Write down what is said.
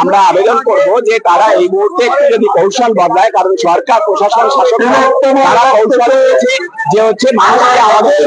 আমরা আবেদন করব যে তারা এই মুহূর্তে একটু যদি কৌশল বদলায়, কারণ সরকার প্রশাসন শাসক তারা কৌশল হয়েছে যে হচ্ছে মানুষকে আমাদের